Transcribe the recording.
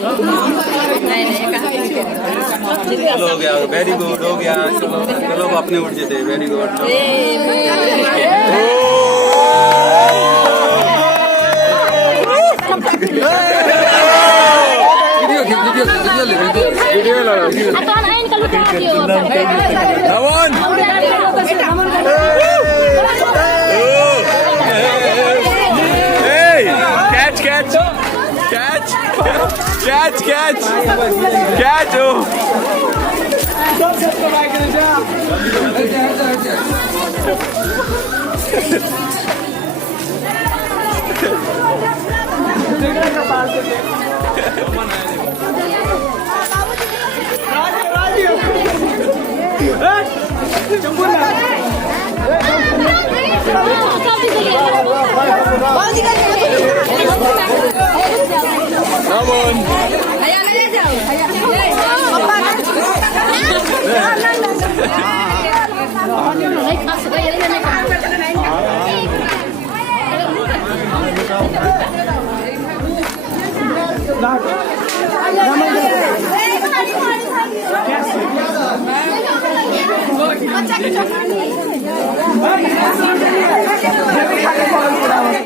चलो हो गया, वेरी गुड हो गया। चलो चलो अपने उठ जेते, very good. Catch! Oh! Come on!